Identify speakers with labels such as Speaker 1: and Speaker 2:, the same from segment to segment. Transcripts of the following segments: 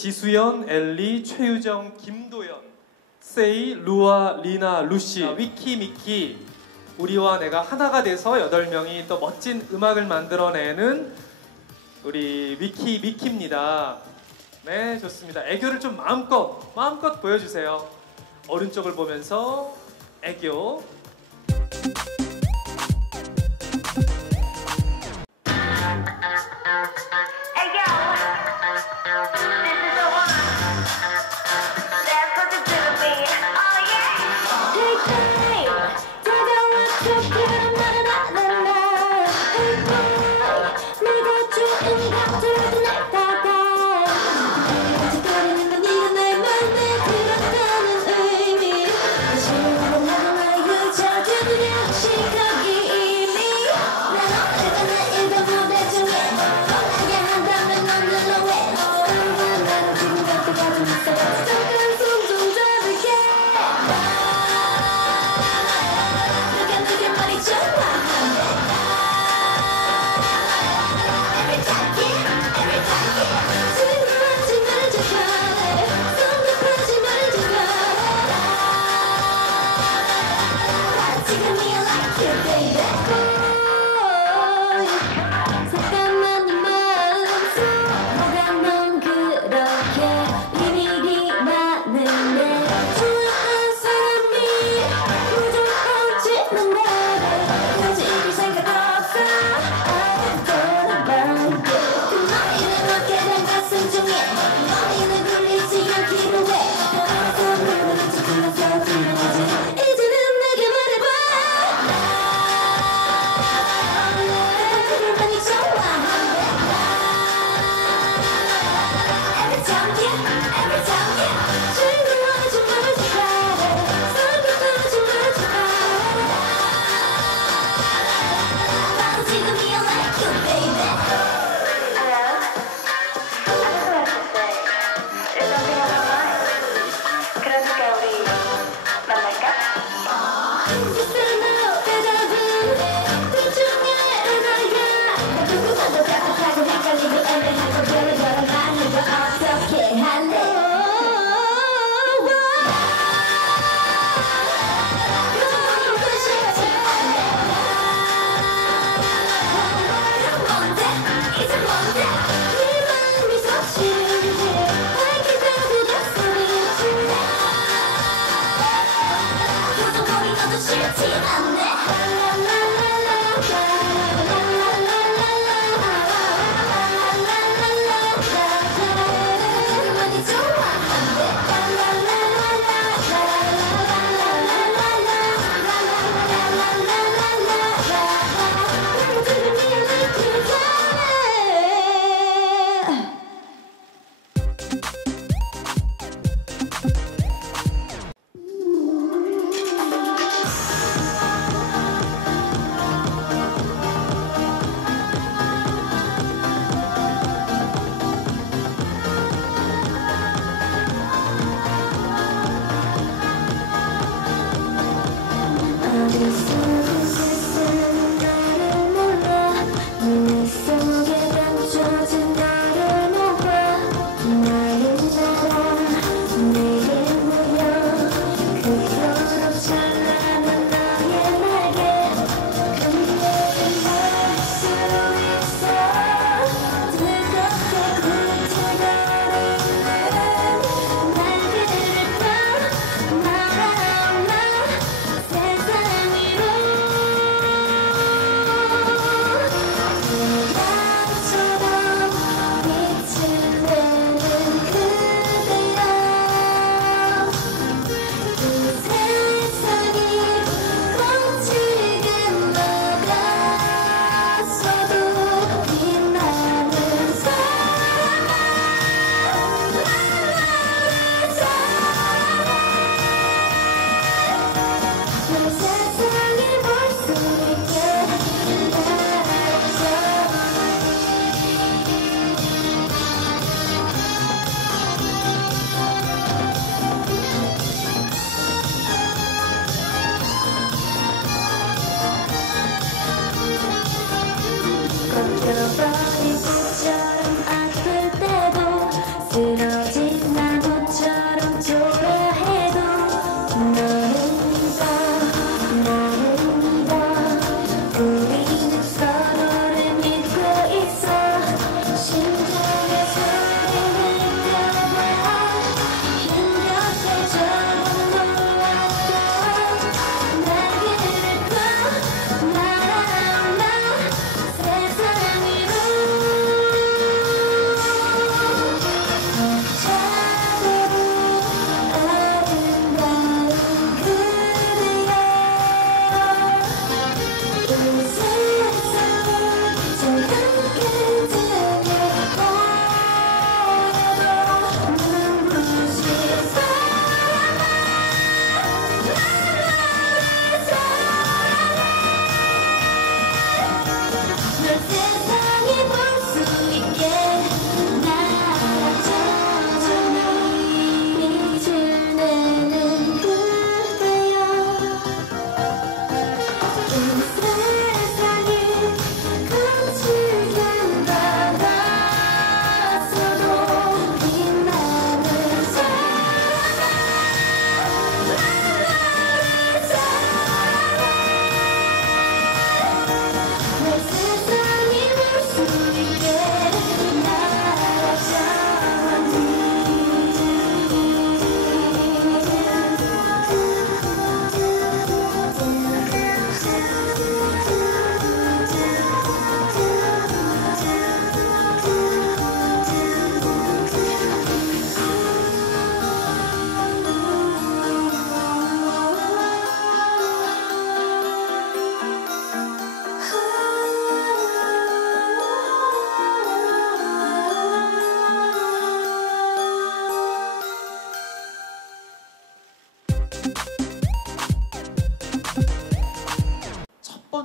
Speaker 1: 지수연, 엘리, 최유정, 김도연, 세이, 루아, 리나, 루시, 위키, 미키 우리와 내가 하나가 돼서 8명이 또 멋진 음악을 만들어내는 우리 위키, 미키입니다. 네, 좋습니다. 애교를 좀 마음껏, 마음껏 보여주세요. 오른쪽을 보면서 애교.
Speaker 2: 다 Kelly.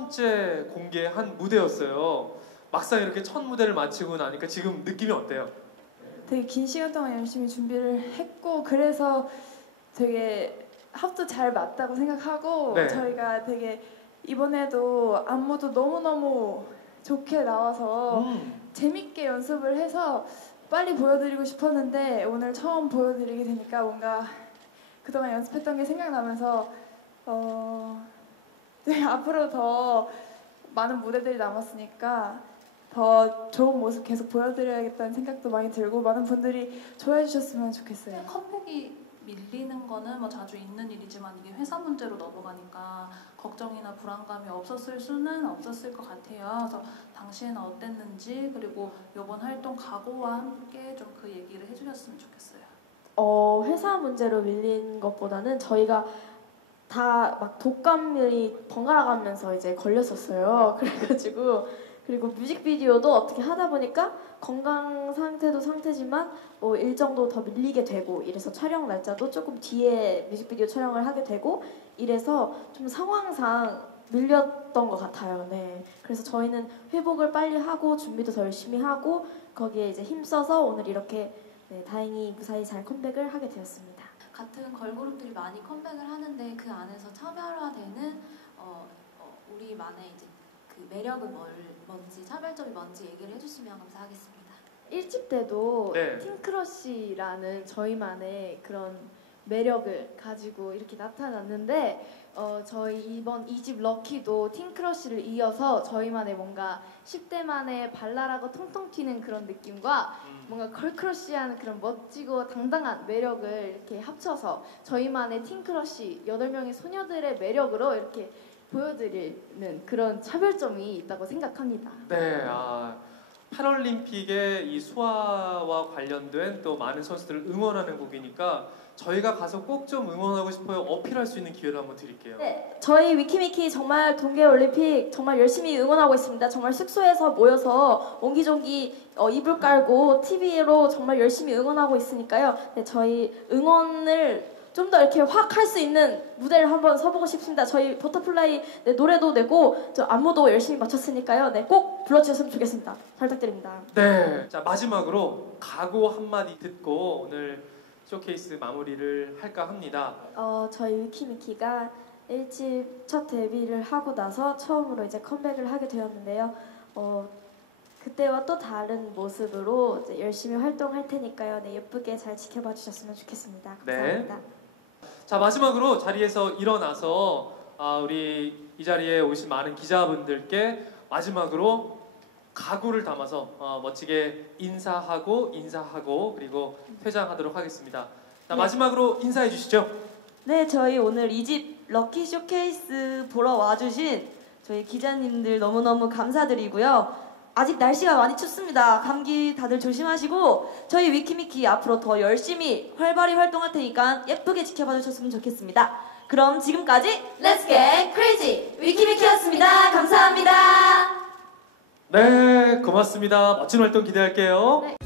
Speaker 1: 번째 공개한 무대였어요. 막상 이렇게 첫 무대를 마치고 나니까 지금 느낌이 어때요?
Speaker 3: 되게 긴 시간 동안 열심히 준비를 했고 그래서 되게 합도 잘 맞다고 생각하고
Speaker 1: 네.
Speaker 3: 저희가 되게 이번에도 안무도 너무너무 좋게 나와서
Speaker 1: 음.
Speaker 3: 재밌게 연습을 해서 빨리 보여드리고 싶었는데 오늘 처음 보여드리게 되니까 뭔가 그동안 연습했던 게 생각나면서 어, 네, 앞으로 더 많은 무대들이 남았으니까 더 좋은 모습 계속 보여드려야겠다는 생각도 많이 들고 많은 분들이 좋아해 주셨으면 좋겠어요.
Speaker 4: 컴백이 밀리는 거는 뭐 자주 있는 일이지만 이게 회사 문제로 넘어가니까 걱정이나 불안감이 없었을 수는 없었을 것 같아요. 그래서 당시에는 어땠는지 그리고 이번 활동 각오와 함께 좀 그 얘기를 해주셨으면 좋겠어요.
Speaker 5: 어, 회사 문제로 밀린 것보다는 저희가 다 막 독감이 번갈아 가면서 이제 걸렸었어요. 그래가지고 그리고 뮤직비디오도 어떻게 하다 보니까 건강 상태도 상태지만 뭐 일정도 더 밀리게 되고 이래서 촬영 날짜도 조금 뒤에 뮤직비디오 촬영을 하게 되고 이래서 좀 상황상 밀렸던 것 같아요. 네. 그래서 저희는 회복을 빨리 하고 준비도 더 열심히 하고 거기에 이제 힘써서 오늘 이렇게 네, 다행히 무사히 잘 컴백을 하게 되었습니다.
Speaker 6: 같은 걸그룹들이 많이 컴백을 하는데 그 안에서 차별화되는 어, 어, 우리만의 이제 그 매력은 뭘, 뭔지 차별점이 뭔지 얘기를 해주시면 감사하겠습니다.
Speaker 5: 1집 때도
Speaker 1: 네.
Speaker 5: 팅크러쉬라는 저희만의 그런 매력을 가지고 이렇게 나타났는데 어, 저희 이번 2집 럭키도 팅크러쉬를 이어서 저희만의 뭔가 10대만의 발랄하고 통통 튀는 그런 느낌과
Speaker 1: 음.
Speaker 5: 뭔가 걸크러쉬한 그런 멋지고 당당한 매력을 이렇게 합쳐서 저희만의 팅크러쉬 8명의 소녀들의 매력으로 이렇게 보여드리는 그런 차별점이 있다고 생각합니다.
Speaker 1: 네, 아, 패럴림픽의 이 수화와 관련된 또 많은 선수들을 응원하는 곡이니까 저희가 가서 꼭 좀 응원하고 싶어요. 어필할 수 있는 기회를 한번 드릴게요.
Speaker 5: 네, 저희 위키미키 정말 동계올림픽 정말 열심히 응원하고 있습니다. 정말 숙소에서 모여서 옹기종기 어, 이불 깔고 TV로 정말 열심히 응원하고 있으니까요. 네, 저희 응원을 좀 더 이렇게 확 할 수 있는 무대를 한번 서보고 싶습니다. 저희 버터플라이 네, 노래도 내고 저 안무도 열심히 맞췄으니까요. 네, 꼭 불러주셨으면 좋겠습니다. 잘 부탁드립니다.
Speaker 1: 네, 자 마지막으로 각오 한마디 듣고 오늘 쇼케이스 마무리를 할까 합니다.
Speaker 5: 어, 저희 위키미키가 1집 첫 데뷔를 하고 나서 처음으로 이제 컴백을 하게 되었는데요. 어, 그때와 또 다른 모습으로 이제 열심히 활동할 테니까요. 네, 예쁘게 잘 지켜봐 주셨으면 좋겠습니다.
Speaker 1: 네.
Speaker 5: 감사합니다.
Speaker 1: 자 마지막으로 자리에서 일어나서 아, 우리 이 자리에 오신 많은 기자분들께 마지막으로 각오를 담아서 어, 멋지게 인사하고 인사하고 그리고 퇴장하도록 하겠습니다. 자
Speaker 7: 네.
Speaker 1: 마지막으로 인사해 주시죠.
Speaker 7: 네, 저희 오늘 이 집 럭키 쇼케이스 보러 와주신 저희 기자님들 너무너무 감사드리고요. 아직 날씨가 많이 춥습니다. 감기 다들 조심하시고 저희 위키미키 앞으로 더 열심히 활발히 활동할 테니까 예쁘게 지켜봐 주셨으면 좋겠습니다. 그럼 지금까지 Let's Get Crazy 위키미키였습니다. 감사합니다.
Speaker 1: 네 고맙습니다. 멋진 활동 기대할게요.
Speaker 5: 네.